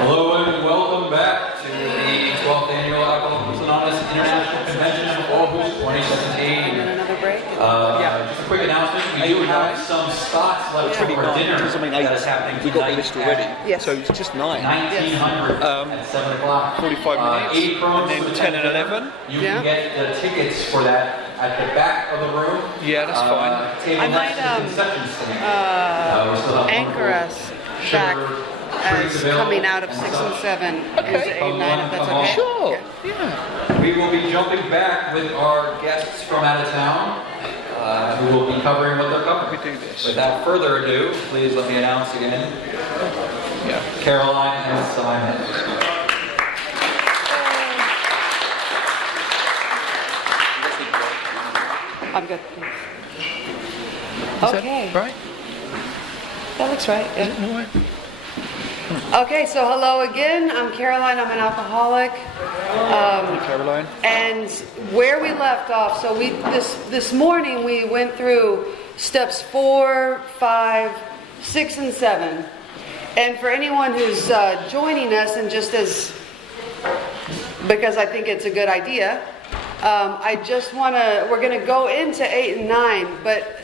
Hello and welcome back to the 12th Annual Alcoholics Anonymous International Convention of Aarhus 2017. Another break? Just a quick announcement. We do have some spots left for dinner that is happening tonight. We got the list already. Yes. So it's just 9. 1900 at 7 o'clock. 45 minutes. 8 promos And for then 10 and 11. You can get the tickets for that at the back of the room. Yeah, that's fine. Table I next might to the concession stand. We still have anchor us back as coming out of 6 and 7 is 8 and 9, if that's okay. Sure. Yeah. We will be jumping back with our guests from out of town, who will be covering what they're covering. We do this. Without further ado, please let me announce again, Caroline and Simon. I'm good. Okay. That right? That looks right. Yeah. All right. Okay, so hello again. I'm Caroline. I'm an alcoholic. Caroline. And where we left off, so we this morning we went through steps 4, 5, 6, and 7. And for anyone who's joining us, and just as because I think it's a good idea, I just we're going to go into 8 and 9, but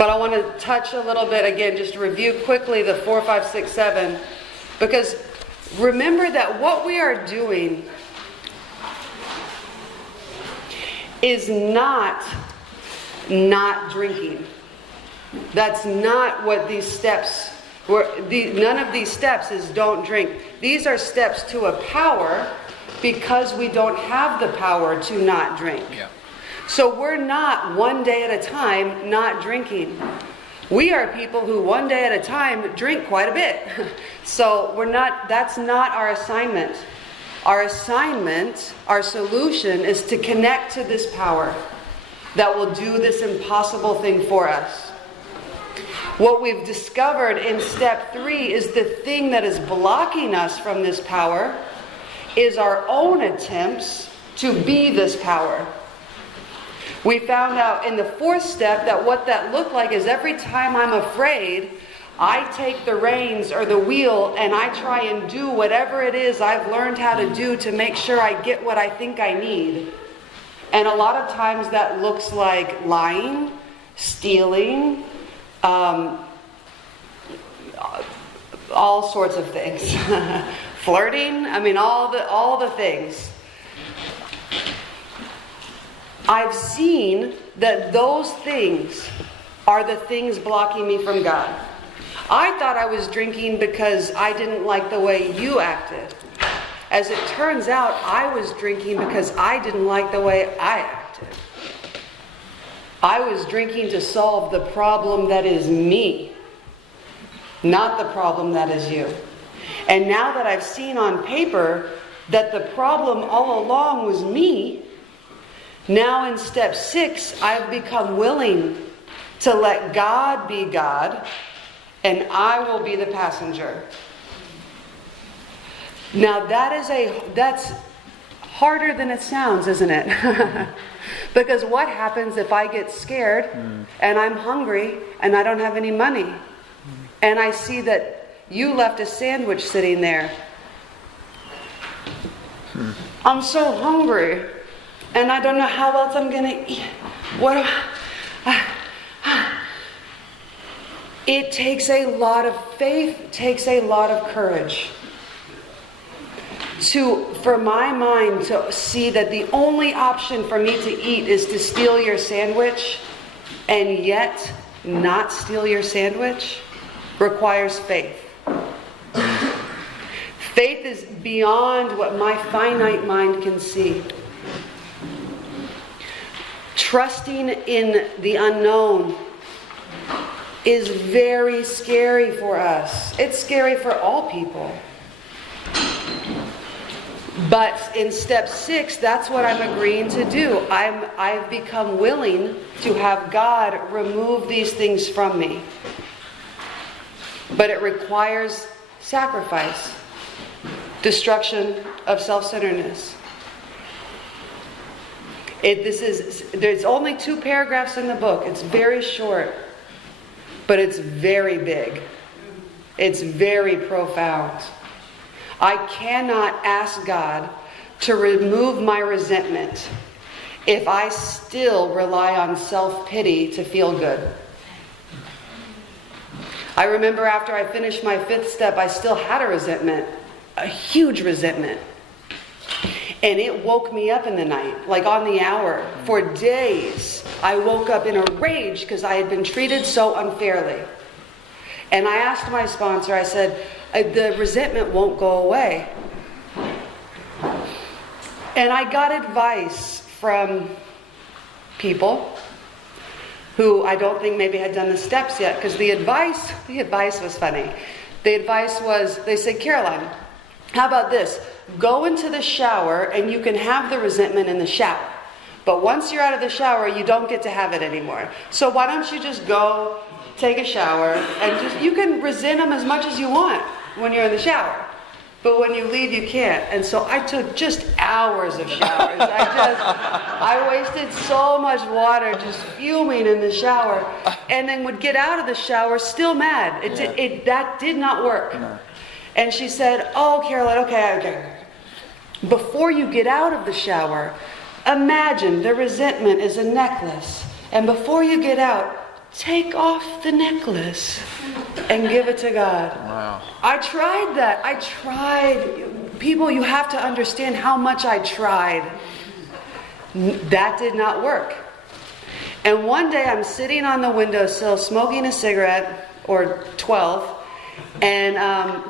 I want to touch a little bit again, just review quickly the 4, 5, 6, 7, because remember that what we are doing is not drinking. That's not what these steps were. None of these steps is don't drink. These are steps to a power because we don't have the power to not drink. Yeah. So we're not one day at a time not drinking. We are people who one day at a time drink quite a bit. So that's not our assignment. Our assignment, our solution is to connect to this power that will do this impossible thing for us. What we've discovered in step 3 is the thing that is blocking us from this power is our own attempts to be this power. We found out in the 4th step that what that looked like is every time I'm afraid, I take the reins or the wheel and I try and do whatever it is I've learned how to do to make sure I get what I think I need. And a lot of times that looks like lying, stealing, all sorts of things. Flirting, all the things. I've seen that those things are the things blocking me from God. I thought I was drinking because I didn't like the way you acted. As it turns out, I was drinking because I didn't like the way I acted. I was drinking to solve the problem that is me, not the problem that is you. And now that I've seen on paper that the problem all along was me, now in step 6, I've become willing to let God be God, and I will be the passenger. Now that's harder than it sounds, isn't it? Because what happens if I get scared and I'm hungry and I don't have any money? And I see that you left a sandwich sitting there. I'm so hungry. And I don't know how else I'm going to eat. It takes a lot of faith, takes a lot of courage for my mind to see that the only option for me to eat is to steal your sandwich, and yet not steal your sandwich requires faith. Faith is beyond what my finite mind can see. Trusting in the unknown is very scary for us. It's scary for all people. But in step 6, that's what I'm agreeing to do. I've become willing to have God remove these things from me. But it requires sacrifice, destruction of self-centeredness. There's only 2 paragraphs in the book. It's very short, but it's very big. It's very profound. I cannot ask God to remove my resentment if I still rely on self-pity to feel good. I remember after I finished my 5th step, I still had a resentment, a huge resentment. And it woke me up in the night, like on the hour. For days, I woke up in a rage because I had been treated so unfairly. And I asked my sponsor, I said, the resentment won't go away. And I got advice from people who I don't think maybe had done the steps yet, because the advice was funny. The advice was, they said, Caroline, how about this? Go into the shower and you can have the resentment in the shower. But once you're out of the shower, you don't get to have it anymore. So why don't you just go take a shower and you can resent them as much as you want when you're in the shower. But when you leave, you can't. And so I took just hours of showers. I wasted so much water just fuming in the shower, and then would get out of the shower still mad. That did not work. No. And she said, oh, Caroline, okay. Before you get out of the shower, imagine the resentment is a necklace. And before you get out, take off the necklace and give it to God. Wow. I tried that. People, you have to understand how much I tried. That did not work. And one day I'm sitting on the windowsill smoking a cigarette, or 12, and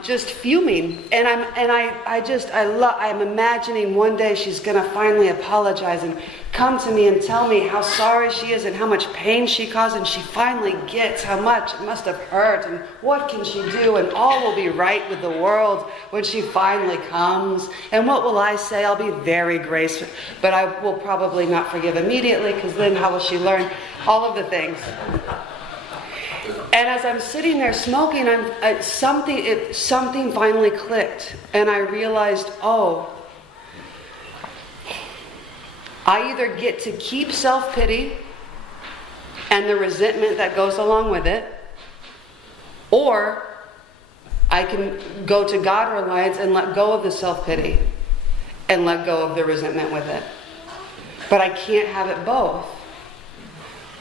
just fuming. And I'm imagining one day she's going to finally apologize and come to me and tell me how sorry she is and how much pain she caused, and she finally gets how much it must have hurt and what can she do, and all will be right with the world when she finally comes. And what will I say? I'll be very graceful, but I will probably not forgive immediately, because then how will she learn? All of the things. And as I'm sitting there smoking, something finally clicked, and I realized, I either get to keep self-pity and the resentment that goes along with it, or I can go to God reliance and let go of the self-pity and let go of the resentment with it. But I can't have it both.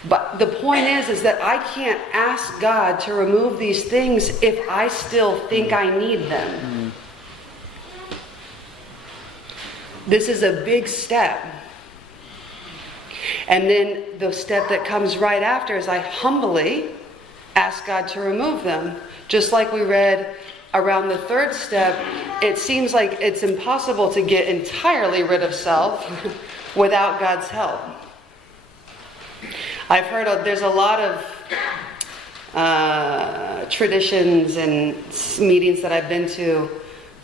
But the point is that I can't ask God to remove these things if I still think I need them. This is a big step. And then the step that comes right after is I humbly ask God to remove them. Just like we read around the 3rd step, it seems like it's impossible to get entirely rid of self without God's help. I've heard there's a lot of traditions and meetings that I've been to,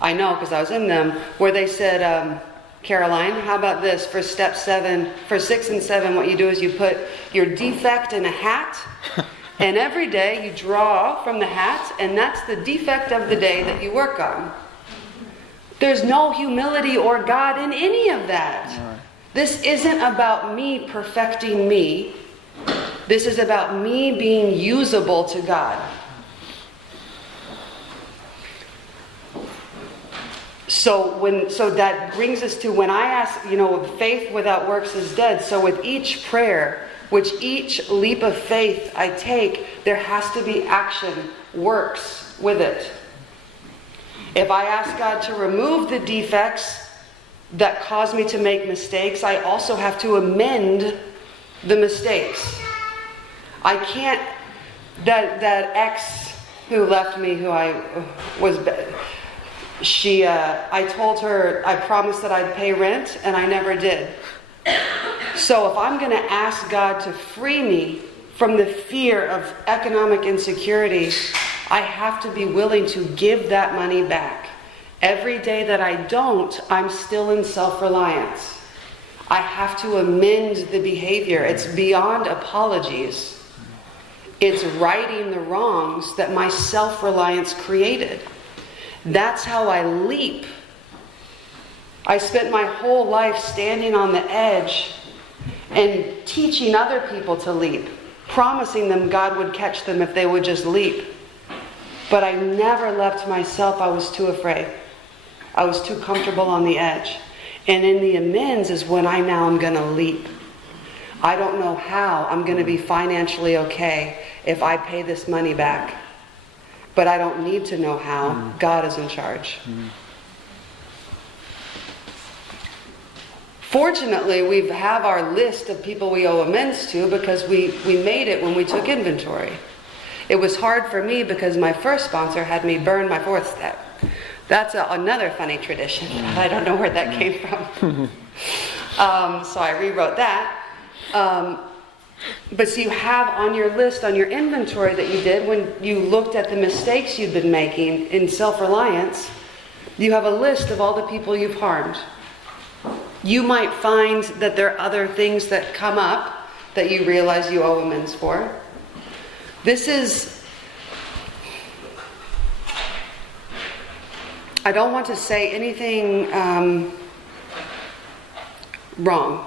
I know because I was in them, where they said, Caroline, how about this? For step 7, for 6 and 7, what you do is you put your defect in a hat, and every day you draw from the hat, and that's the defect of the day that you work on. There's no humility or God in any of that. Right. This isn't about me perfecting me. This is about me being usable to God. So that brings us to when I ask, faith without works is dead. So with each prayer, which each leap of faith I take, there has to be action, works with it. If I ask God to remove the defects that cause me to make mistakes, I also have to amend the mistakes. I can't, that ex who left me, who I was, I told her I promised that I'd pay rent, and I never did. So if I'm going to ask God to free me from the fear of economic insecurity, I have to be willing to give that money back. Every day that I don't, I'm still in self-reliance. I have to amend the behavior. It's beyond apologies. It's righting the wrongs that my self-reliance created. That's how I leap. I spent my whole life standing on the edge, and teaching other people to leap, promising them God would catch them if they would just leap. But I never left myself. I was too afraid. I was too comfortable on the edge. And in the amends is when I now am going to leap. I don't know how I'm going to be financially okay if I pay this money back. But I don't need to know how. God is in charge. Fortunately, we have our list of people we owe amends to because we made it when we took inventory. It was hard for me because my first sponsor had me burn my fourth step. That's another funny tradition. I don't know where that came from. So I rewrote that. But so you have on your list, on your inventory that you did when you looked at the mistakes you've been making in self-reliance, you have a list of all the people you've harmed. You might find that there are other things that come up that you realize you owe amends for. This is, I don't want to say anything wrong.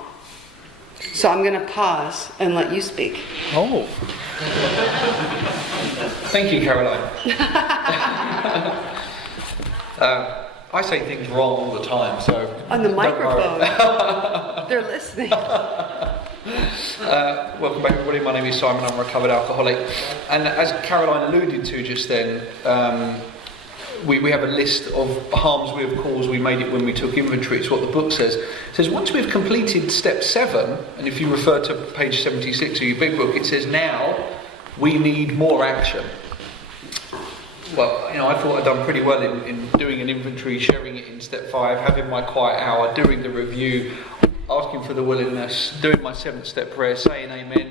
So I'm going to pause and let you speak. Oh. Thank you, Caroline. I say things wrong all the time, so... On the don't worry. microphone. They're listening. Welcome back, everybody. My name is Simon. I'm a recovered alcoholic. And as Caroline alluded to just then, we have a list of harms we have caused. We made it when we took inventory. It's what the book says. It says once we've completed step 7, and if you refer to page 76 of your big book, it says now we need more action. Well, I thought I'd done pretty well in doing an inventory, sharing it in step 5, having my quiet hour, doing the review, asking for the willingness, doing my 7th step prayer, saying amen.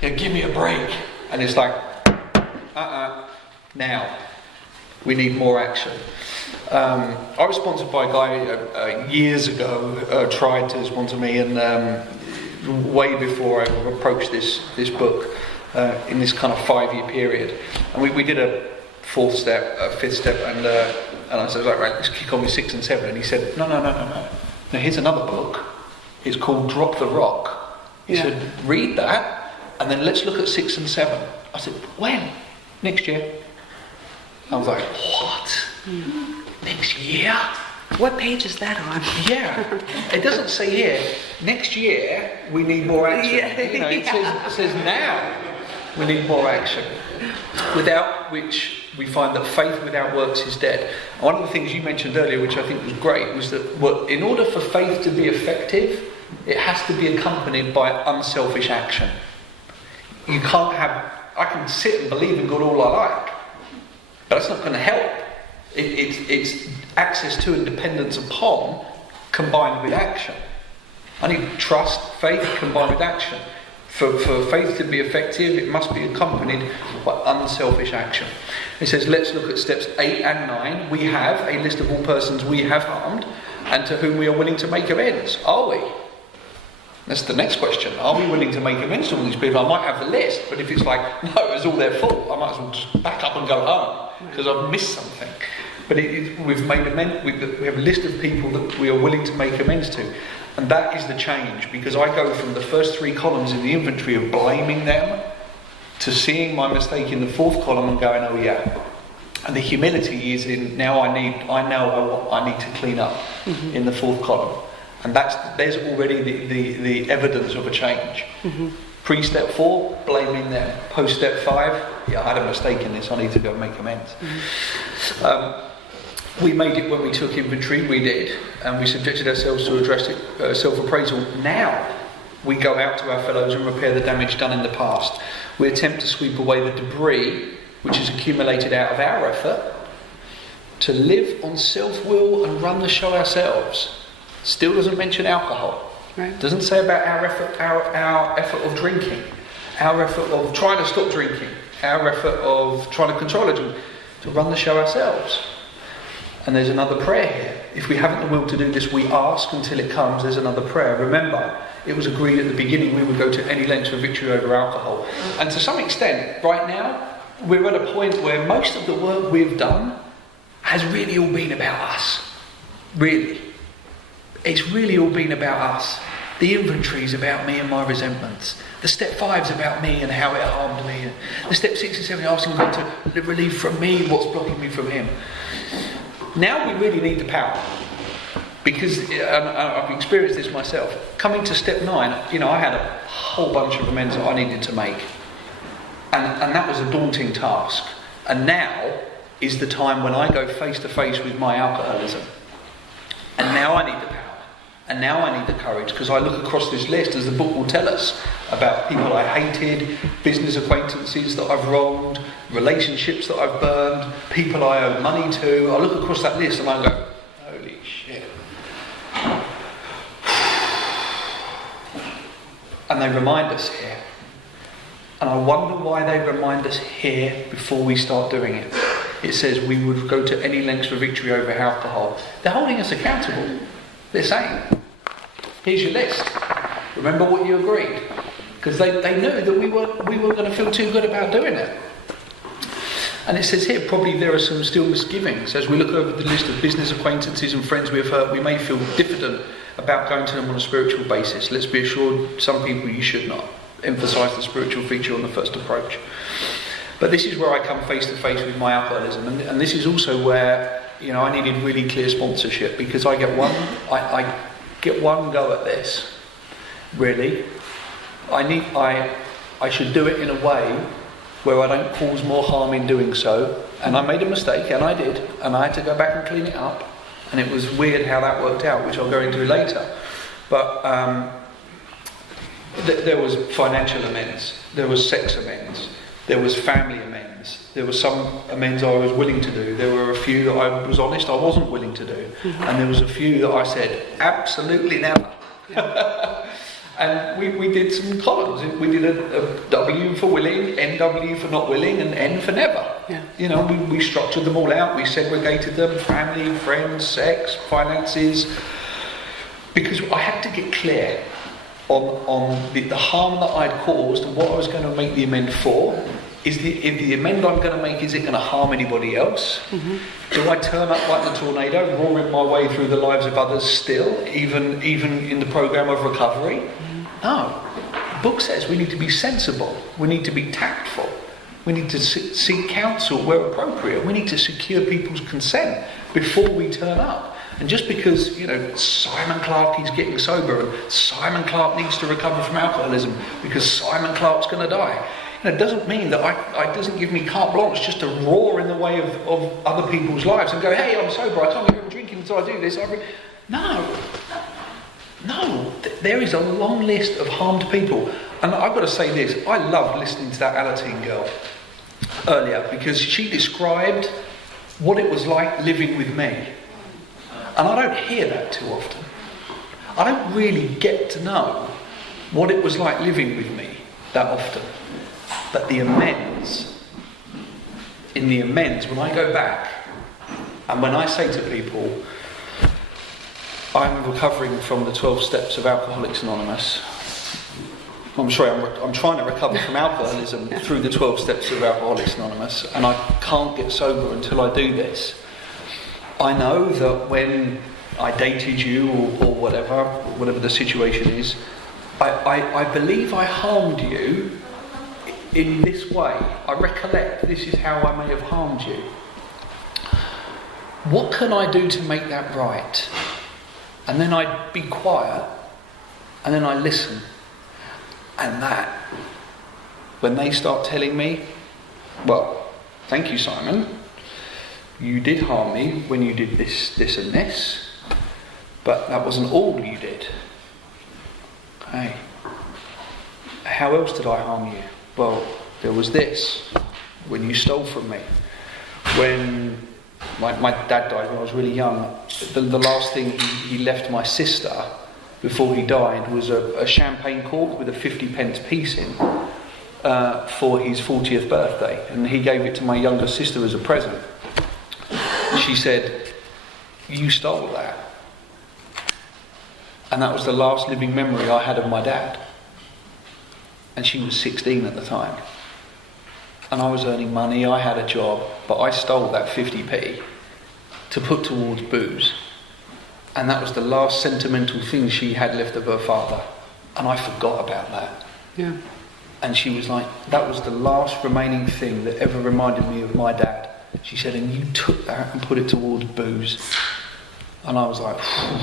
Give me a break. And it's like, now. We need more action. I was sponsored by a guy years ago, tried to sponsor me, and way before I approached this book, in this kind of 5-year period. And we did a 4th step, a 5th step, and I said, right, let's kick on with 6 and 7. And he said, no. Now here's another book. It's called Drop the Rock. He said, read that, and then let's look at 6 and 7. I said, when? Next year. I was like, what? Next year? What page is that on? Yeah. It doesn't say here, next year we need more action. It says now we need more action. Without which we find that faith without works is dead. And one of the things you mentioned earlier, which I think was great, was that in order for faith to be effective, it has to be accompanied by unselfish action. You can't I can sit and believe in God all I like, but that's not going to help. It's access to and dependence upon combined with action. I need trust, faith combined with action. For faith to be effective, it must be accompanied by unselfish action. It says, let's look at steps 8 and 9. We have a list of all persons we have harmed and to whom we are willing to make amends. Are we? That's the next question. Are we willing to make amends to all these people? I might have the list, but if it's like, no, it was all their fault, I might as well just back up and go home because I've missed something. But we've made amends. We have a list of people that we are willing to make amends to. And that is the change, because I go from the first 3 columns in the inventory of blaming them to seeing my mistake in the 4th column and going, oh yeah. And the humility is in now I know I need to clean up in the 4th column. And there's already the evidence of a change. Pre-step 4, blaming them. Post-step 5, yeah, I had a mistake in this, I need to go and make amends. We made it when we took inventory, we did, and we subjected ourselves to address it, self-appraisal. Now we go out to our fellows and repair the damage done in the past. We attempt to sweep away the debris which is accumulated out of our effort to live on self-will and run the show ourselves. Still doesn't mention alcohol. Right. Doesn't say about our effort of drinking, our effort of trying to stop drinking, our effort of trying to control it, to run the show ourselves. And there's another prayer here. If we haven't the will to do this, we ask until it comes. There's another prayer. Remember, it was agreed at the beginning we would go to any lengths for victory over alcohol. And to some extent, right now, we're at a point where most of the work we've done has really all been about us. Really. It's really all been about us. The inventory is about me and my resentments. The step 5 is about me and how it harmed me. The step 6 and 7 asking God to relieve from me what's blocking me from Him. Now we really need the power. Because, and I've experienced this myself, coming to step 9, I had a whole bunch of amends that I needed to make. And that was a daunting task. And now is the time when I go face to face with my alcoholism. And now I need the power. And now I need the courage, because I look across this list, as the book will tell us, about people I hated, business acquaintances that I've wronged, relationships that I've burned, people I owe money to. I look across that list and I go, holy shit. And they remind us here. And I wonder why they remind us here before we start doing it. It says we would go to any lengths for victory over alcohol. They're holding us accountable. They're saying, here's your list. Remember what you agreed. Because they knew that we were going to feel too good about doing it. And it says here, probably there are some still misgivings. As we look over the list of business acquaintances and friends we have hurt, we may feel diffident about going to them on a spiritual basis. Let's be assured, some people you should not emphasise the spiritual feature on the first approach. But this is where I come face to face with my alcoholism. And this is also where, I needed really clear sponsorship, because I get one go at this. Really. I should do it in a way where I don't cause more harm in doing so. And I made a mistake, and I did. And I had to go back and clean it up. And it was weird how that worked out, which I'll go into later. But there was financial amends. There was sex amends. There was family amends. There were some amends I was willing to do. There were a few that I was honest I wasn't willing to do. Mm-hmm. And there was a few that I said, absolutely never. And we did some columns. We did a W for willing, NW for not willing, and N for never. Yeah. We structured them all out. We segregated them: family, friends, sex, finances. Because I had to get clear on the harm that I'd caused and what I was going to make the amend for. If the amend I'm going to make, is it going to harm anybody else? Mm-hmm. Do I turn up like the tornado, roaring my way through the lives of others still, even in the program of recovery? Mm-hmm. No. The book says we need to be sensible. We need to be tactful. We need to seek counsel where appropriate. We need to secure people's consent before we turn up. And just because, Simon Clark is getting sober and Simon Clark needs to recover from alcoholism because Simon Clark's going to die, it doesn't mean that it doesn't give me carte blanche just to roar in the way of other people's lives and go, hey, I'm sober, I can't get over drinking until I do this. No, there is a long list of harmed people. And I've got to say this, I loved listening to that Alateen girl earlier, because she described what it was like living with me. And I don't hear that too often. I don't really get to know what it was like living with me that often. But in the amends, when I go back, and when I say to people, I'm recovering from the 12 steps of Alcoholics Anonymous. I'm trying to recover from alcoholism through the 12 steps of Alcoholics Anonymous, and I can't get sober until I do this. I know that when I dated you or whatever the situation is, I believe I harmed you in this way. I recollect this is how I may have harmed you. What can I do to make that right? And then I be quiet, and then I listen. And that, when they start telling me, well, thank you, Simon, you did harm me when you did this, this and this, but that wasn't all you did. Okay. How else did I harm you? Well, there was this, when you stole from me. When my dad died when I was really young, the last thing he left my sister before he died was a champagne cork with a 50p piece in for his 40th birthday. And he gave it to my younger sister as a present. She said, you stole that. And that was the last living memory I had of my dad. And she was 16 at the time. And I was earning money, I had a job, but I stole that 50p to put towards booze. And that was the last sentimental thing she had left of her father. And I forgot about that. Yeah. And she was like, that was the last remaining thing that ever reminded me of my dad. She said, and you took that and put it towards booze. And I was like, phew.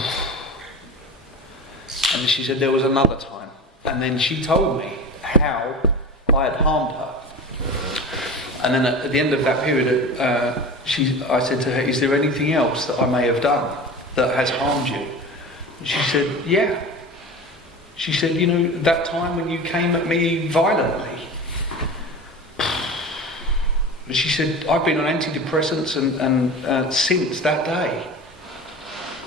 And she said there was another time. And then she told me how I had harmed her. And then at the end of that period, I said to her, is there anything else that I may have done that has harmed you? And she said, yeah. She said, you know, that time when you came at me violently. And she said, I've been on antidepressants and since that day.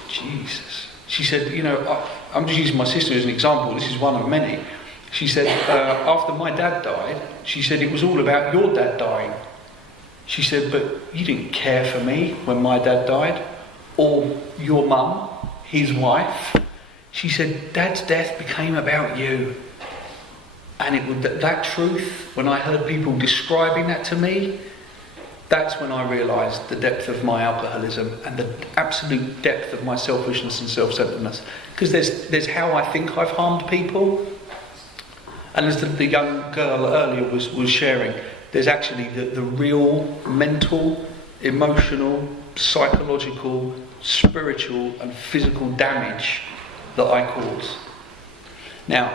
Jesus. She said, you know, I'm just using my sister as an example. This is one of many. She said, after my dad died, she said, it was all about your dad dying. She said, but you didn't care for me when my dad died, or your mum, his wife. She said, Dad's death became about you. And it would, that truth, when I heard people describing that to me, that's when I realised the depth of my alcoholism and the absolute depth of my selfishness and self-centeredness. Because there's how I think I've harmed people. And as the young girl earlier was sharing, there's actually the real mental, emotional, psychological, spiritual and physical damage that I cause. Now,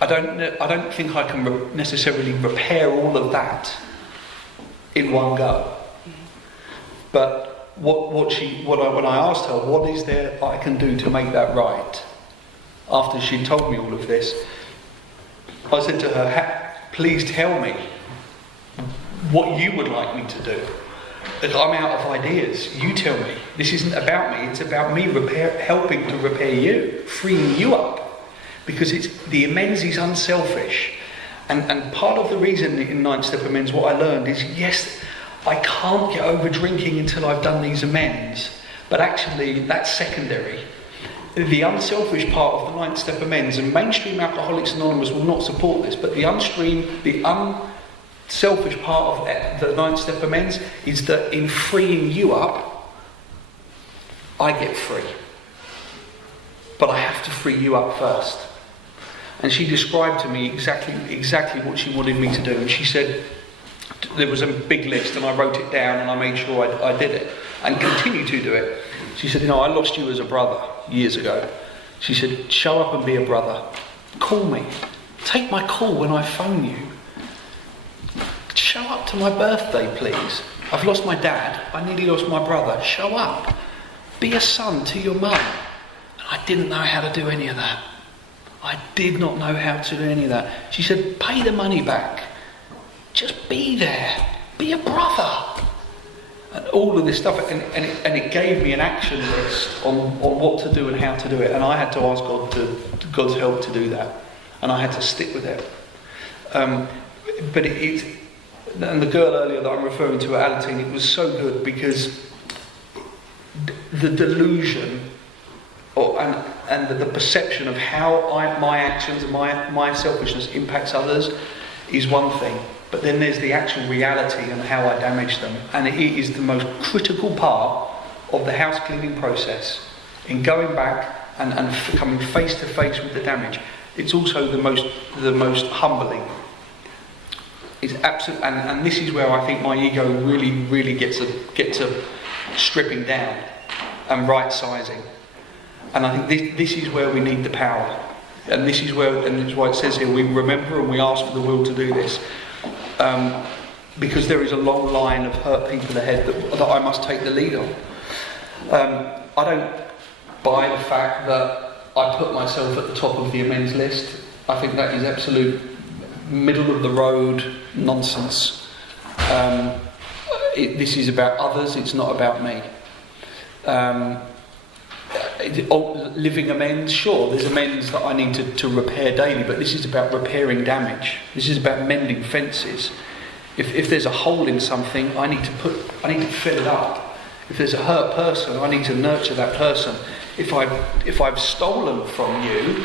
I don't think I can necessarily repair all of that in one go. But when I asked her, what is there I can do to make that right? After she told me all of this, I said to her, please tell me what you would like me to do. I'm out of ideas. You tell me. This isn't about me. It's about me helping to repair you, freeing you up. Because the amends is unselfish. And part of the reason in 9 Step Amends, what I learned is, yes, I can't get over drinking until I've done these amends. But actually, that's secondary. The unselfish part of the 9 Step Amends, and mainstream Alcoholics Anonymous will not support this, but the unselfish part of the 9 Step Amends is that in freeing you up, I get free. But I have to free you up first. And she described to me exactly what she wanted me to do. And she said, there was a big list and I wrote it down and I made sure I did it and continue to do it. She said, you know, I lost you as a brother years ago. She said, show up and be a brother. Call me. Take my call when I phone you. Show up to my birthday, please. I've lost my dad. I nearly lost my brother. Show up. Be a son to your mum. And I didn't know how to do any of that. I did not know how to do any of that. She said, pay the money back. Just be there. Be a brother. And all of this stuff. And it gave me an action list on what to do and how to do it. And I had to ask God's help to do that. And I had to stick with it. But and the girl earlier that I'm referring to at Alateen, it was so good because the delusion and the perception of how my actions and my selfishness impacts others is one thing, but then there's the actual reality and how I damage them, and it is the most critical part of the house cleaning process in going back and coming face to face with the damage. It's also the most humbling. It's absolute, and this is where I think my ego really gets a stripping down and right sizing. And I think this is where we need the power. And this is why it says here, we remember and we ask for the will to do this. Because there is a long line of hurt people ahead that I must take the lead on. I don't buy the fact that I put myself at the top of the amends list. I think that is absolute middle of the road nonsense. This is about others, it's not about me. Living amends, sure, there's amends that I need to repair daily, but this is about repairing damage. This is about mending fences. If there's a hole in something, I need to fill it up. If there's a hurt person, I need to nurture that person. If I've stolen from you,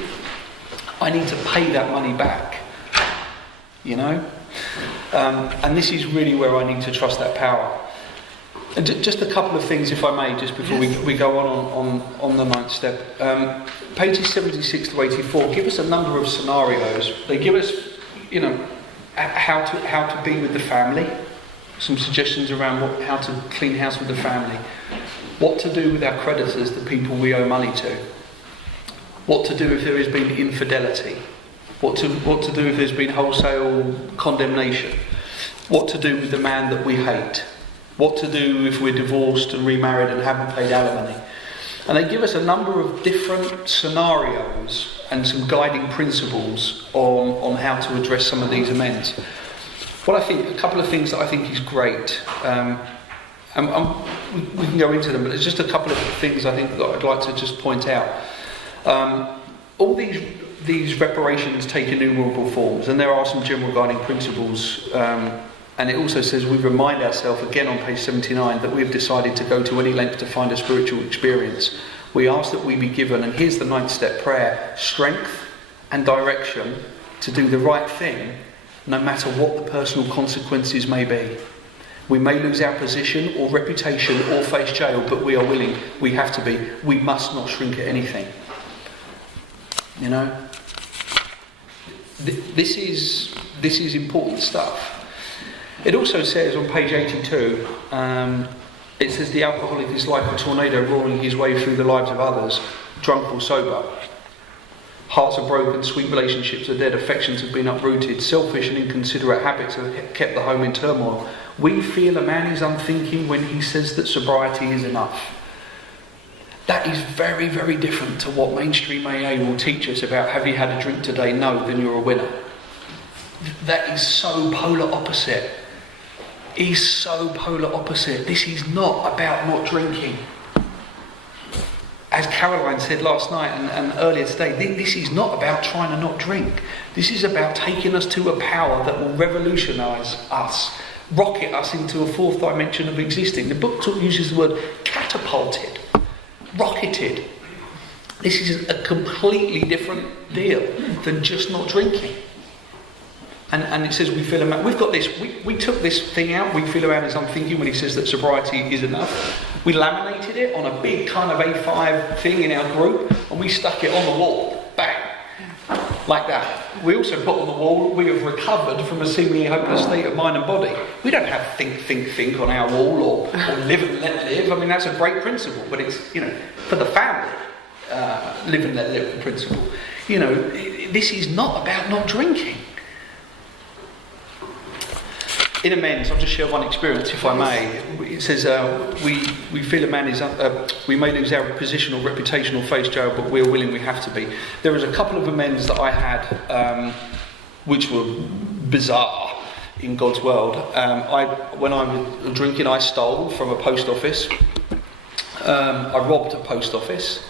I need to pay that money back. You know? And this is really where I need to trust that power. And just a couple of things, if I may, just before we go on the ninth step. Pages 76 to 84 give us a number of scenarios. They give us, how to be with the family. Some suggestions around how to clean house with the family. What to do with our creditors, the people we owe money to. What to do if there has been infidelity. What to do if there's been wholesale condemnation. What to do with the man that we hate. What to do if we're divorced and remarried and haven't paid alimony. And they give us a number of different scenarios and some guiding principles on how to address some of these amends. A couple of things that I think is great, and we can go into them, but there's just a couple of things I think that I'd like to just point out. All these reparations take innumerable forms, and there are some general guiding principles. And it also says we remind ourselves, again on page 79, that we've decided to go to any length to find a spiritual experience. We ask that we be given, and here's the ninth step prayer, strength and direction to do the right thing, no matter what the personal consequences may be. We may lose our position or reputation or face jail, but we are willing, we have to be. We must not shrink at anything. This is important stuff. It also says on page 82, it says the alcoholic is like a tornado roaring his way through the lives of others, drunk or sober. Hearts are broken, sweet relationships are dead, affections have been uprooted, selfish and inconsiderate habits have kept the home in turmoil. We feel a man is unthinking when he says that sobriety is enough. That is very, very different to what mainstream AA will teach us about, have you had a drink today? No, then you're a winner. That is so polar opposite. Is so polar opposite. This is not about not drinking. As Caroline said last night and earlier today, this is not about trying to not drink. This is about taking us to a power that will revolutionise us, rocket us into a fourth dimension of existing. The book uses the word catapulted, rocketed. This is a completely different deal than just not drinking. And it says we feel a man. We've got this. We took this thing out. We feel a man is unthinking when he says that sobriety is enough. We laminated it on a big kind of A5 thing in our group, and we stuck it on the wall. Bang, like that. We also put on the wall. We have recovered from a seemingly hopeless state of mind and body. We don't have think on our wall or live and let live. I mean, that's a great principle, but it's for the family, live and let live principle. This is not about not drinking. In amends, I'll just share one experience, if I may. It says, we feel a man is, we may lose our position or reputation or face jail, but we're willing, we have to be. There was a couple of amends that I had, which were bizarre in God's world. When I was drinking, I stole from a post office. I robbed a post office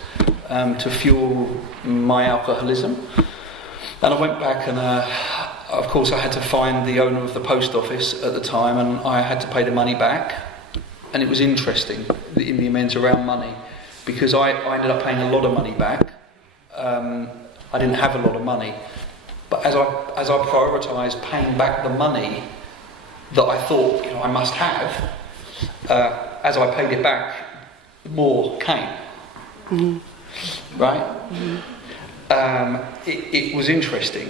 to fuel my alcoholism. And I went back and of course I had to find the owner of the post office at the time, and I had to pay the money back. And it was interesting in the amends around money, because I ended up paying a lot of money back. I didn't have a lot of money, but as I prioritised paying back the money that I thought I must have, as I paid it back, more came. Mm-hmm. Right? Mm-hmm. It was interesting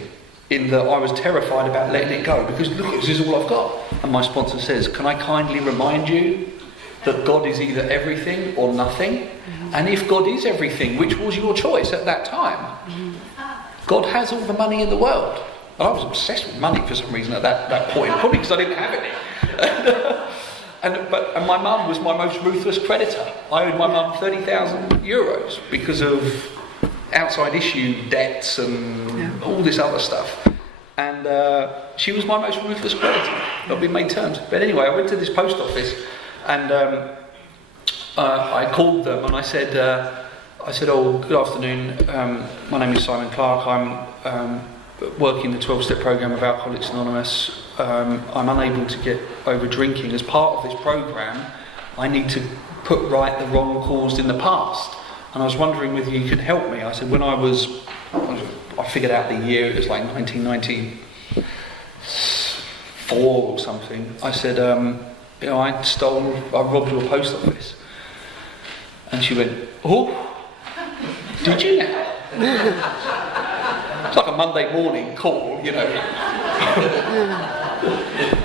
in that I was terrified about letting it go, because look, this is all I've got. And my sponsor says, can I kindly remind you that God is either everything or nothing? Mm-hmm. And if God is everything, which was your choice at that time, mm-hmm. God has all the money in the world. And I was obsessed with money for some reason at that point, probably because I didn't have any. and my mum was my most ruthless creditor. I owed my mum €30,000 because of outside issue debts and all this other stuff. And she was my most ruthless creditor. Not been made terms. But anyway, I went to this post office and I called them and I said, oh, good afternoon. My name is Simon Clark. I'm working the 12-step program of Alcoholics Anonymous. I'm unable to get over drinking. As part of this program, I need to put right the wrong caused in the past. And I was wondering whether you could help me. I said, when I figured out the year, it was like 1994 or something. I said, I robbed your post office. And she went, oh, did you now? It's like a Monday morning call,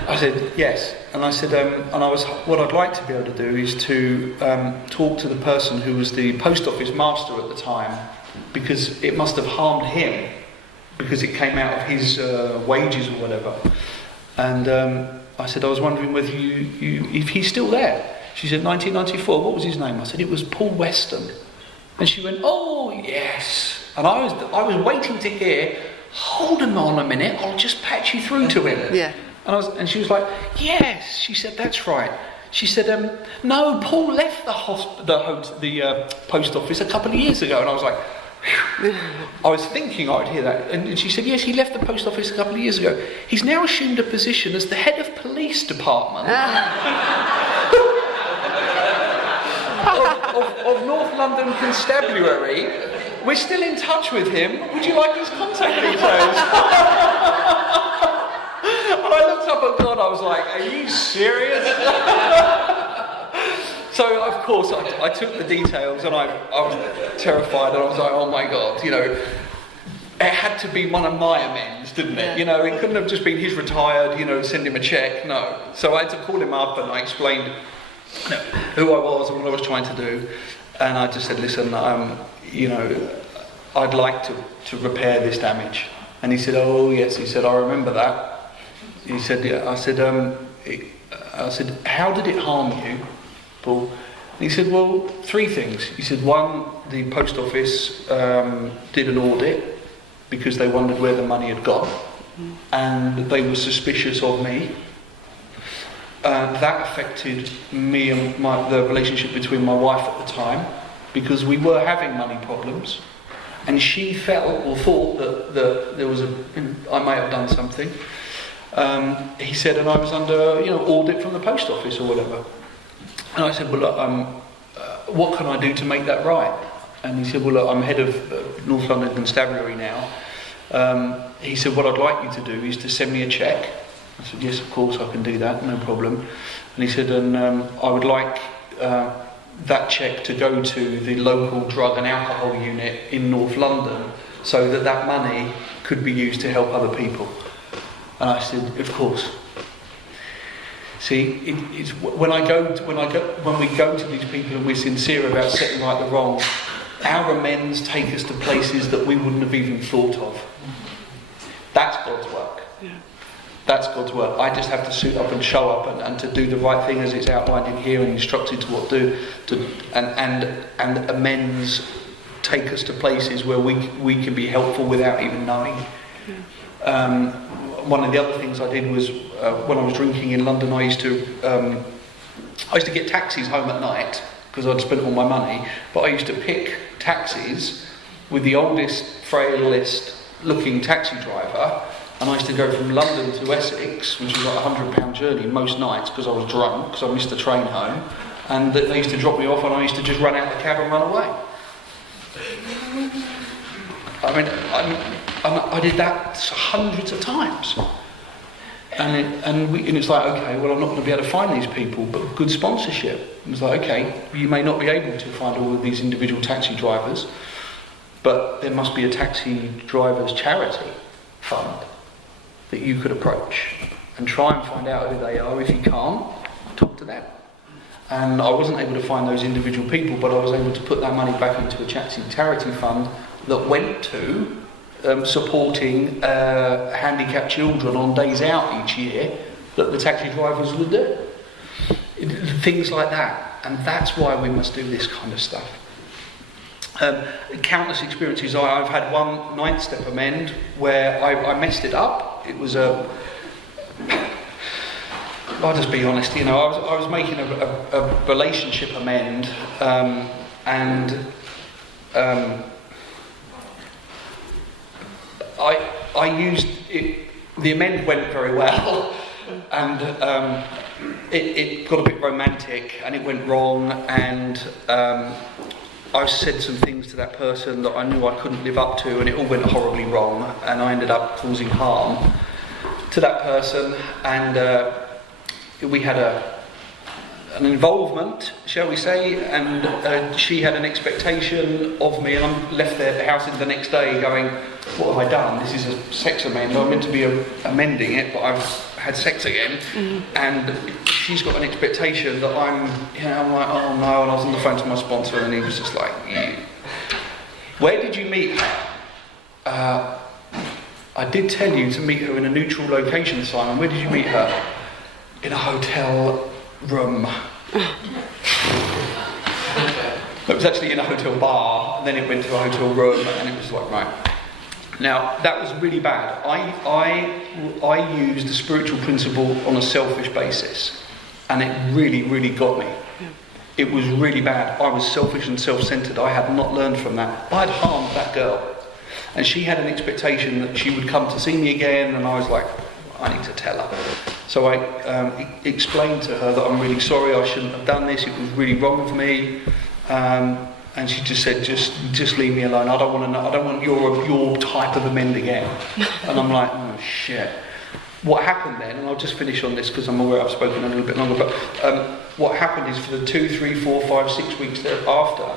I said, yes. And I said, what I'd like to be able to do is to talk to the person who was the post office master at the time, because it must have harmed him, because it came out of his wages or whatever. And I said, I was wondering whether if he's still there. She said, 1994, what was his name? I said, it was Paul Weston. And she went, oh, yes. And I was waiting to hear, hold him on a minute, I'll just patch you through to him. Yeah. And she was like, yes. She said, that's right. She said, no, Paul left the post office a couple of years ago. And I was like, phew. I was thinking I'd hear that. And she said, yes, he left the post office a couple of years ago. He's now assumed a position as the head of police department of North London Constabulary. We're still in touch with him. Would you like his contact details? And I looked up at God, I was like, are you serious? So, of course, I took the details and I was terrified, and I was like, oh my God, it had to be one of my amends, didn't it? Yeah. It couldn't have just been he's retired, send him a cheque, no. So I had to call him up and I explained who I was and what I was trying to do. And I just said, listen, I'd like to repair this damage. And he said, oh yes, he said, I remember that. He said, yeah. I said, how did it harm you, Paul? And he said, well, 3 things. He said, 1, the post office did an audit because they wondered where the money had gone, and they were suspicious of me. That affected me and the relationship between my wife at the time, because we were having money problems, and she felt or thought that there was I may have done something. He said, and I was under audit from the post office or whatever. And I said, well, look, what can I do to make that right? And he said, well, look, I'm head of North London Constabulary now. He said, what I'd like you to do is to send me a cheque. I said, yes, of course, I can do that, no problem. And he said, and I would like that cheque to go to the local drug and alcohol unit in North London, so that money could be used to help other people. And I said, of course. See, it's when we go to these people and we're sincere about setting right the wrong, our amends take us to places that we wouldn't have even thought of. That's God's work. Yeah. That's God's work. I just have to suit up and show up and to do the right thing as it's outlined in here and instructed to what to do. And amends take us to places where we can be helpful without even knowing. Yeah. One of the other things I did was when I was drinking in London, I used to get taxis home at night because I'd spent all my money. But I used to pick taxis with the oldest, frailest looking taxi driver, and I used to go from London to Essex, which was like a £100 journey most nights because I was drunk, because I missed the train home, and they used to drop me off and I used to just run out the cab and run away. I mean, I did that hundreds of times, and it's like, okay, well, I'm not going to be able to find these people, but good sponsorship. It was like, okay, you may not be able to find all of these individual taxi drivers, but there must be a taxi drivers charity fund that you could approach and try and find out who they are. If you can't, talk to them. And I wasn't able to find those individual people, but I was able to put that money back into a taxi charity fund that went to supporting handicapped children on days out each year that the taxi drivers would do. Things like that. And that's why we must do this kind of stuff. Countless experiences. I've had one 9th step amend where I messed it up. It was I'll just be honest, I was making a relationship amend, and I used it. The amend went very well, and it got a bit romantic, and it went wrong, and I said some things to that person that I knew I couldn't live up to, and it all went horribly wrong, and I ended up causing harm to that person, and we had a an involvement, shall we say, and she had an expectation of me, and I'm left there at the house the next day going, what have I done? This is a sex amend. I'm meant to be amending it, but I've had sex again, and she's got an expectation that I'm like, oh no, and I was on the phone to my sponsor, and he was just like, Where did you meet her? I did tell you to meet her in a neutral location, Simon. Where did you meet her? In a hotel room. It was actually in a hotel bar, and then it went to a hotel room, and it was like, right. Now, that was really bad. I used the spiritual principle on a selfish basis, and it really, really got me. It was really bad. I was selfish and self-centered. I had not learned from that. I'd harmed that girl, and she had an expectation that she would come to see me again, and I was like, I need to tell her. So I explained to her that I'm really sorry, I shouldn't have done this, it was really wrong of me. And she just said, just leave me alone. I don't want to know. I don't want your type of amend again. And I'm like, oh shit. What happened then? And I'll just finish on this because I'm aware I've spoken a little bit longer. But what happened is for the 2, 3, 4, 5, 6 weeks thereafter,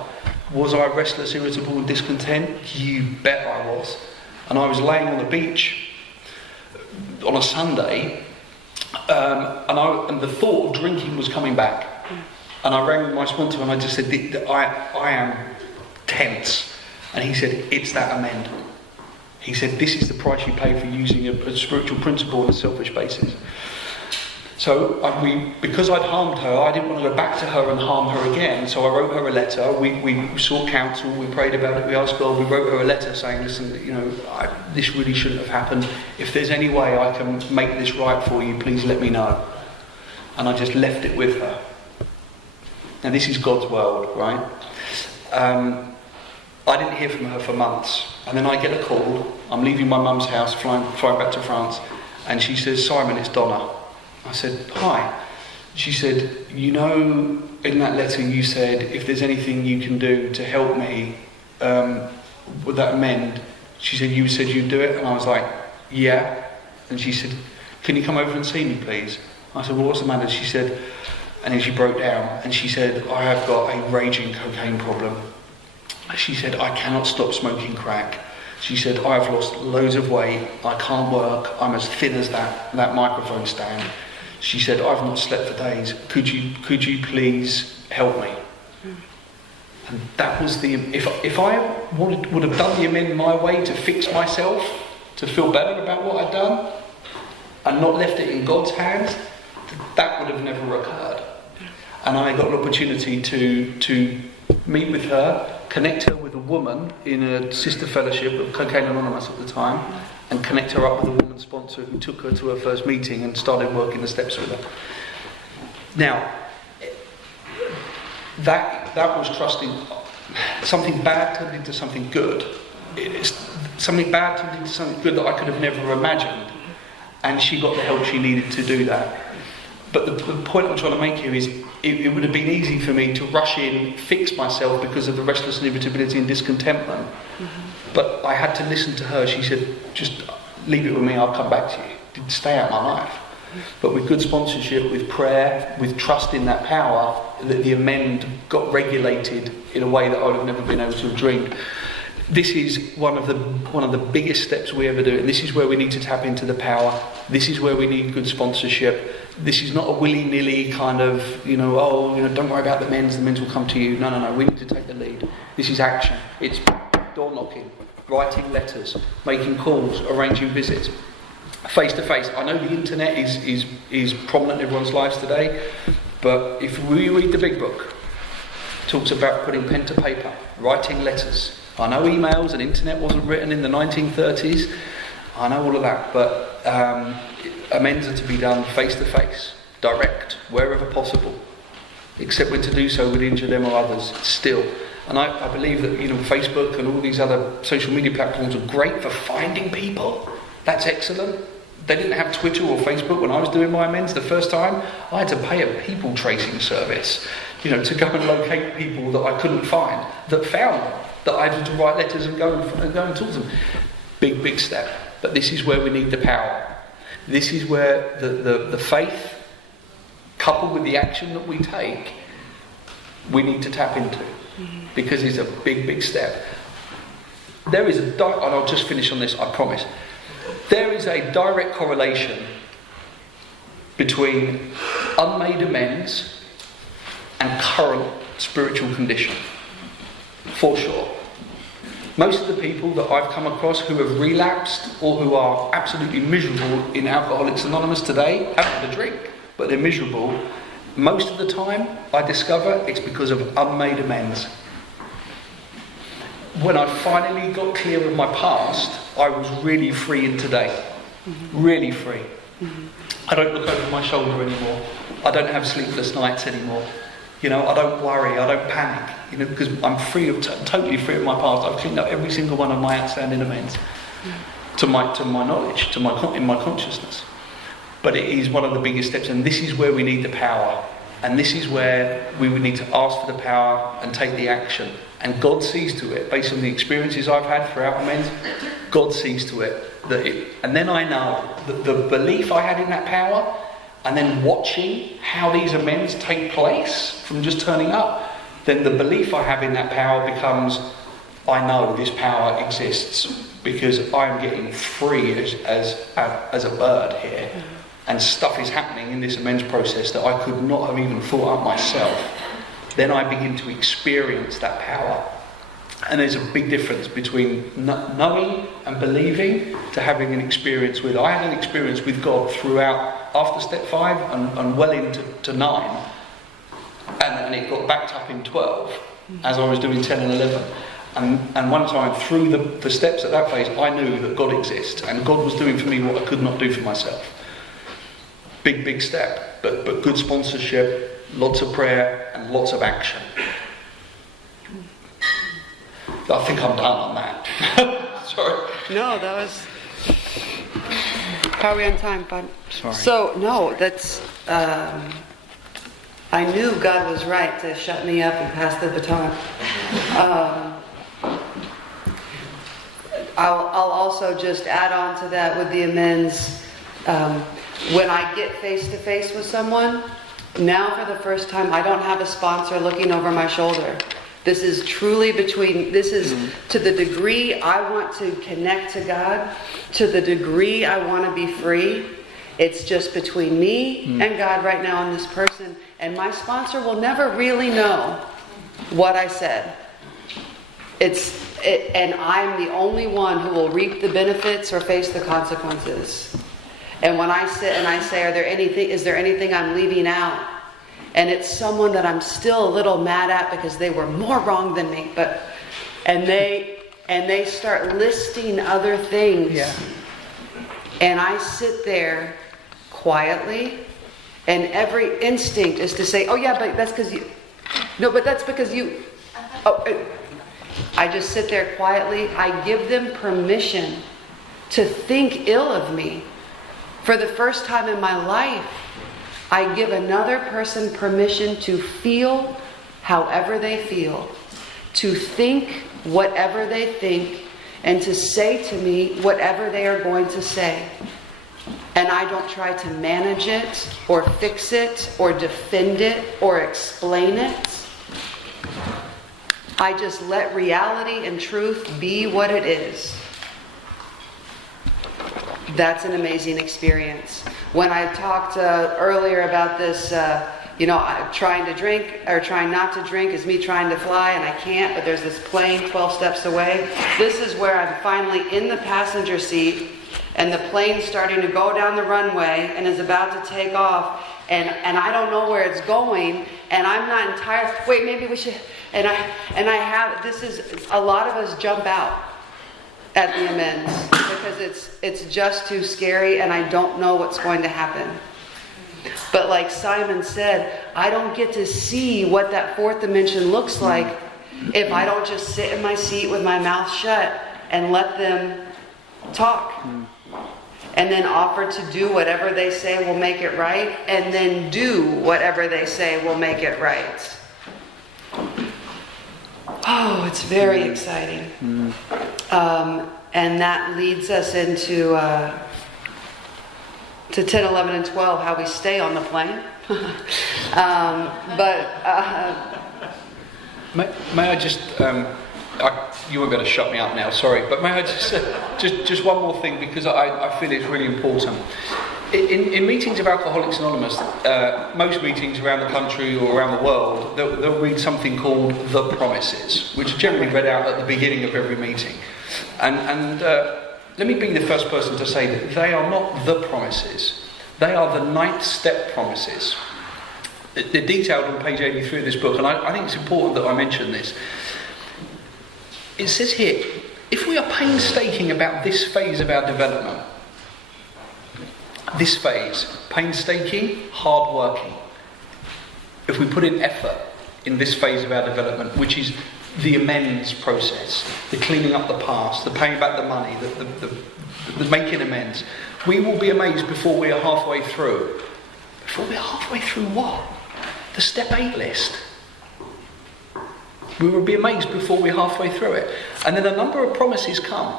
was I restless, irritable, and discontent? You bet I was. And I was laying on the beach on a Sunday, and the thought of drinking was coming back. And I rang my sponsor and I just said, I am tense. And he said, it's that amend. He said, this is the price you pay for using a spiritual principle on a selfish basis. So because I'd harmed her, I didn't want to go back to her and harm her again. So I wrote her a letter. We sought counsel, we prayed about it, we asked God, we wrote her a letter saying, listen, this really shouldn't have happened. If there's any way I can make this right for you, please let me know. And I just left it with her. Now this is God's world, right? I didn't hear from her for months, and then I get a call. I'm leaving my mum's house, flying back to France, and she says, Simon, it's Donna. I said, hi. She said, in that letter you said, if there's anything you can do to help me with that amend, she said you'd do it, and I was like, yeah. And she said, can you come over and see me, please? I said, well, what's the matter? She said, and then she broke down and she said, I have got a raging cocaine problem. She said, I cannot stop smoking crack. She said, I've lost loads of weight, I can't work, I'm as thin as that microphone stand. She said, I've not slept for days, could you please help me? And that was if I would have done the amend my way to fix myself, to feel better about what I'd done, and not left it in God's hands, that would have never occurred. And I got an opportunity to meet with her, connect her with a woman in a sister fellowship of Cocaine Anonymous at the time, and connect her up with a woman sponsor who took her to her first meeting and started working the steps with her. Now, that was trusting. Something bad turned into something good. Something bad turned into something good that I could have never imagined. And she got the help she needed to do that. But the point I'm trying to make here is it would have been easy for me to rush in, fix myself because of the restless and irritability and discontentment. Mm-hmm. But I had to listen to her. She said, just leave it with me, I'll come back to you. It didn't stay out of my life. But with good sponsorship, with prayer, with trust in that power, that the amend got regulated in a way that I would have never been able to have dreamed. This is one of the biggest steps we ever do, and this is where we need to tap into the power. This is where we need good sponsorship. This is not a willy-nilly kind of, don't worry about the men's will come to you. No, we need to take the lead. This is action. It's door knocking, writing letters, making calls, arranging visits, face to face. I know the internet is prominent in everyone's lives today, but if we read the big book, it talks about putting pen to paper, writing letters. I know emails and internet wasn't written in the 1930s. I know all of that, but amends are to be done face to face, direct, wherever possible, except when to do so would injure them or others still. And I believe that Facebook and all these other social media platforms are great for finding people. That's excellent. They didn't have Twitter or Facebook when I was doing my amends the first time. I had to pay a people tracing service, to go and locate people that I couldn't find, that found them, that I had to write letters and go and talk to them. Big step. But this is where we need the power. This is where the faith coupled with the action that we take, we need to tap into, because it's a big, big step. There is and I'll just finish on this, I promise. There is a direct correlation between unmade amends and current spiritual condition, for sure. Most of the people that I've come across who have relapsed or who are absolutely miserable in Alcoholics Anonymous today haven't had a drink, but they're miserable. Most of the time, I discover it's because of unmade amends. When I finally got clear of my past, I was really free in today. Really free. I don't look over my shoulder anymore. I don't have sleepless nights anymore. I don't worry, I don't panic, because I'm free of totally free of my past. I've cleaned up every single one of my outstanding amends to my knowledge, in my consciousness. But it is one of the biggest steps, and this is where we need the power. And this is where we would need to ask for the power and take the action. And God sees to it, based on the experiences I've had throughout amends, God sees to it and then I know that the belief I had in that power, and then watching how these amends take place from just turning up, then the belief I have in that power becomes, I know this power exists because I'm getting free as a bird here, and stuff is happening in this amends process that I could not have even thought up myself. Then I begin to experience that power. And there's a big difference between knowing and believing to having an experience with. I had an experience with God throughout, after step 5 and well into 9. And it got backed up in 12 as I was doing 10 and 11. And one time through the steps at that phase, I knew that God exists. And God was doing for me what I could not do for myself. Big, big step. But good sponsorship, lots of prayer and lots of action. I think I'm done on that. Sorry. No, that was... How are we on time, bud? Sorry. So, no, that's... I knew God was right to shut me up and pass the baton. I'll also just add on to that with the amends. When I get face to face with someone, now for the first time, I don't have a sponsor looking over my shoulder. This is truly to the degree I want to connect to God, to the degree I want to be free. It's just between me and God right now and this person. And my sponsor will never really know what I said. And I'm the only one who will reap the benefits or face the consequences. And when I sit and I say, is there anything I'm leaving out? And it's someone that I'm still a little mad at because they were more wrong than me. And they start listing other things. Yeah. And I sit there quietly, and every instinct is to say, oh yeah, but that's because you... No, but that's because you... Oh, I just sit there quietly. I give them permission to think ill of me. For the first time in my life, I give another person permission to feel however they feel, to think whatever they think, and to say to me whatever they are going to say. And I don't try to manage it, or fix it, or defend it, or explain it. I just let reality and truth be what it is. That's an amazing experience. When I talked earlier about this, trying to drink or trying not to drink is me trying to fly and I can't, but there's this plane 12 steps away. This is where I'm finally in the passenger seat and the plane's starting to go down the runway and is about to take off, and I don't know where it's going, and I'm not entirely, wait, maybe we should, and I have, this is, a lot of us jump out at the amends because it's just too scary and I don't know what's going to happen. But like Simon said, I don't get to see what that fourth dimension looks like if I don't just sit in my seat with my mouth shut and let them talk. And then offer to do whatever they say will make it right, and then do whatever they say will make it right. Oh, it's very exciting. And that leads us into to 10, 11, and 12 how we stay on the plane. May I just, you won't be able to shut me up now, sorry, but may I just one more thing, because I feel it's really important. In meetings of Alcoholics Anonymous, most meetings around the country or around the world, they'll read something called The Promises, which are generally read out at the beginning of every meeting. And let me be the first person to say that they are not the promises. They are the 9th step promises. They're detailed on page 83 of this book, and I think it's important that I mention this. It says here, if we are painstaking about this phase of our development, this phase, painstaking, hard-working, if we put in effort in this phase of our development, which is the amends process, the cleaning up the past, the paying back the money, the making amends, we will be amazed before we are halfway through. Before we are halfway through what? The step 8 list. We will be amazed before we're halfway through it. And then a number of promises come.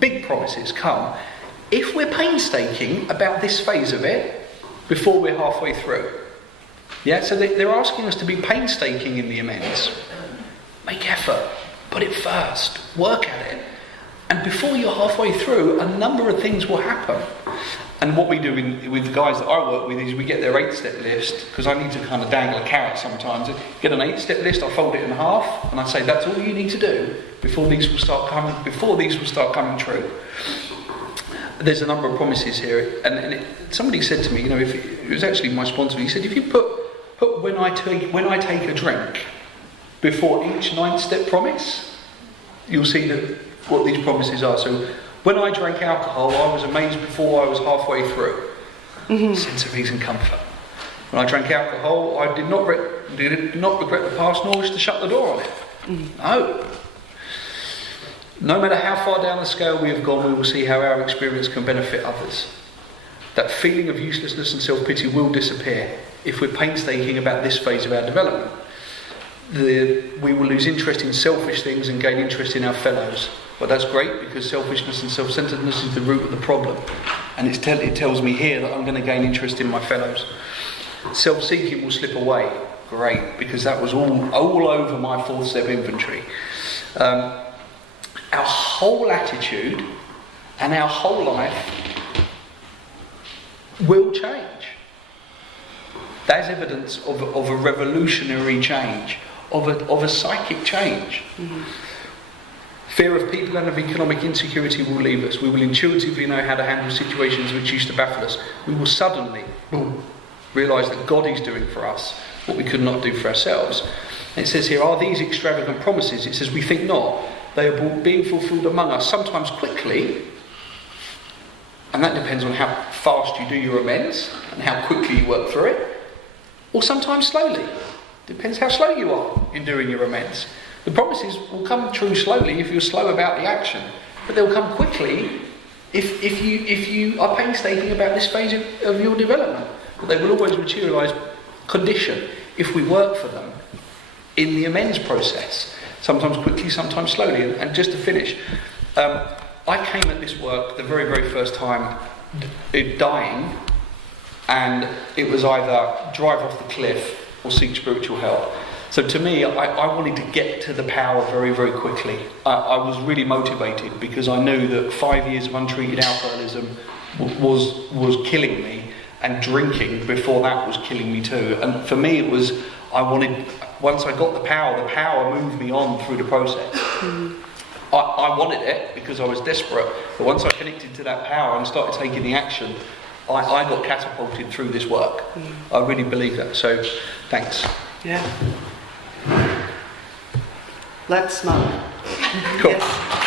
Big promises come. If we're painstaking about this phase of it before we're halfway through. Yeah, so they're asking us to be painstaking in the amends. Make effort. Put it first. Work at it. And before you're halfway through, a number of things will happen. And what we do with the guys that I work with is we get their 8-step list, because I need to kind of dangle a carrot sometimes. Get an 8-step list, I fold it in half, and I say that's all you need to do before these will start coming true. There's a number of promises here, and somebody said to me, if it was actually my sponsor, he said, if you put when I take a drink before each 9th-step promise, you'll see that what these promises are. So when I drank alcohol, I was amazed before I was halfway through. Sense of ease and comfort. When I drank alcohol, I did not regret the past, nor wish to shut the door on it. No matter how far down the scale we have gone, we will see how our experience can benefit others. That feeling of uselessness and self-pity will disappear if we're painstaking about this phase of our development. We will lose interest in selfish things and gain interest in our fellows. But that's great, because selfishness and self-centeredness is the root of the problem. And it tells me here that I'm going to gain interest in my fellows. Self-seeking will slip away. Great, because that was all over my 4th step inventory. Our whole attitude and our whole life will change. That's evidence of a revolutionary change, of a psychic change. Fear of people and of economic insecurity will leave us. We will intuitively know how to handle situations which used to baffle us. We will suddenly realise that God is doing for us what we could not do for ourselves. And it says here, are these extravagant promises? It says, we think not. They are being fulfilled among us, sometimes quickly, and that depends on how fast you do your amends and how quickly you work through it, or sometimes slowly. Depends how slow you are in doing your amends. The promises will come true slowly if you're slow about the action, but they'll come quickly if you are painstaking about this phase of your development. But they will always materialise condition if we work for them in the amends process. Sometimes quickly, sometimes slowly. And just to finish, I came at this work the very, very first time dying, and it was either drive off the cliff or seek spiritual help. So to me, I wanted to get to the power very, very quickly. I was really motivated because I knew that 5 years of untreated alcoholism was killing me, and drinking before that was killing me too. And for me, it was, once I got the power moved me on through the process. I wanted it because I was desperate, but once I connected to that power and started taking the action, I got catapulted through this work. I really believe that, so thanks. Yeah. Let's smoke. Cool. Yes.